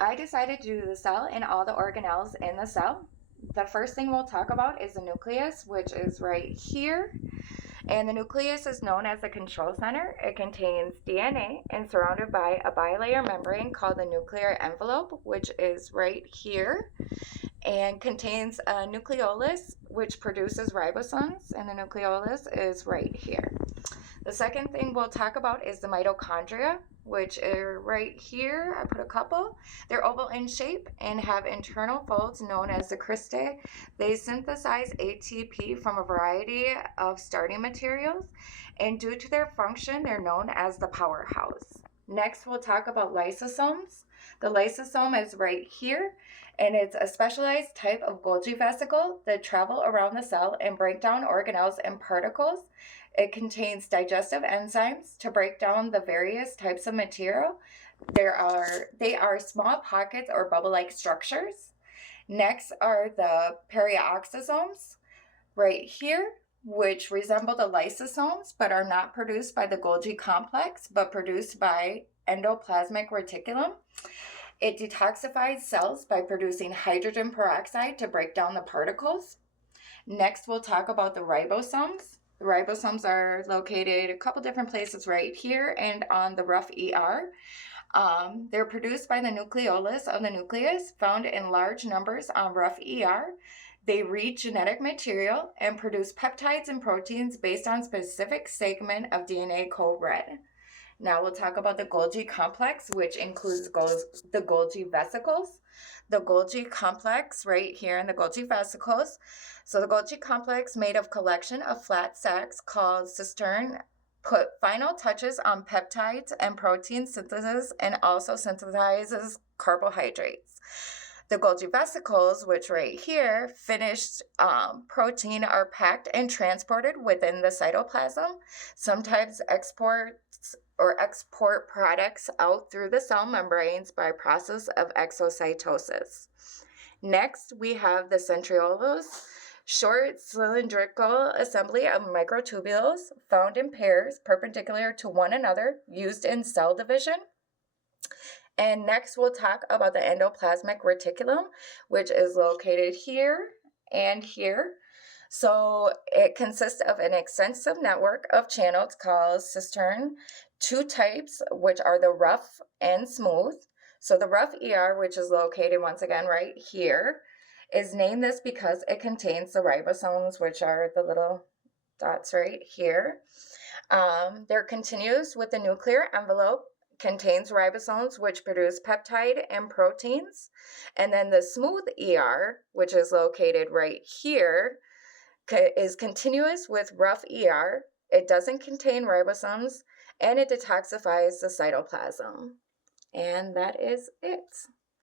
I decided to do the cell and all the organelles in the cell. The first thing we'll talk about is the nucleus, which is right here. And the nucleus is known as the control center. It contains DNA and surrounded by a bilayer membrane called the nuclear envelope, which is right here, and contains a nucleolus, which produces ribosomes, and the nucleolus is right here. The second thing we'll talk about is the mitochondria, which are right here. I put a couple. They're oval in shape and have internal folds known as the cristae. They synthesize ATP from a variety of starting materials, and due to their function, they're known as the powerhouse. Next, we'll talk about lysosomes. The lysosome is right here, and it's a specialized type of Golgi vesicle that travel around the cell and break down organelles and particles. It contains digestive enzymes to break down the various types of material. They are small pockets or bubble-like structures. Next are the perioxysomes right here, which resemble the lysosomes but are not produced by the Golgi complex but produced by endoplasmic reticulum. It detoxifies cells by producing hydrogen peroxide to break down the particles. Next, we'll talk about the ribosomes. The ribosomes are located a couple different places right here and on the rough ER. They're produced by the nucleolus of the nucleus, found in large numbers on rough ER. They read genetic material and produce peptides and proteins based on specific segment of DNA code red. Now we'll talk about the Golgi complex, which includes the Golgi vesicles. The Golgi complex right here in the Golgi vesicles. So the Golgi complex, made of collection of flat sacs called cistern, put final touches on peptides and protein synthesis and also synthesizes carbohydrates. The Golgi vesicles, which right here, finished protein are packed and transported within the cytoplasm. Sometimes export products out through the cell membranes by process of exocytosis. Next, we have the centrioles, short cylindrical assembly of microtubules found in pairs perpendicular to one another, used in cell division. And next, we'll talk about the endoplasmic reticulum, which is located here and here. So it consists of an extensive network of channels called cistern, two types, which are the rough and smooth. So the rough ER, which is located once again right here, is named this because it contains the ribosomes, which are the little dots right here. They're continuous with the nuclear envelope, contains ribosomes, which produce peptide and proteins. And then the smooth ER, which is located right here, is continuous with rough ER. It doesn't contain ribosomes, and it detoxifies the cytoplasm. And that is it.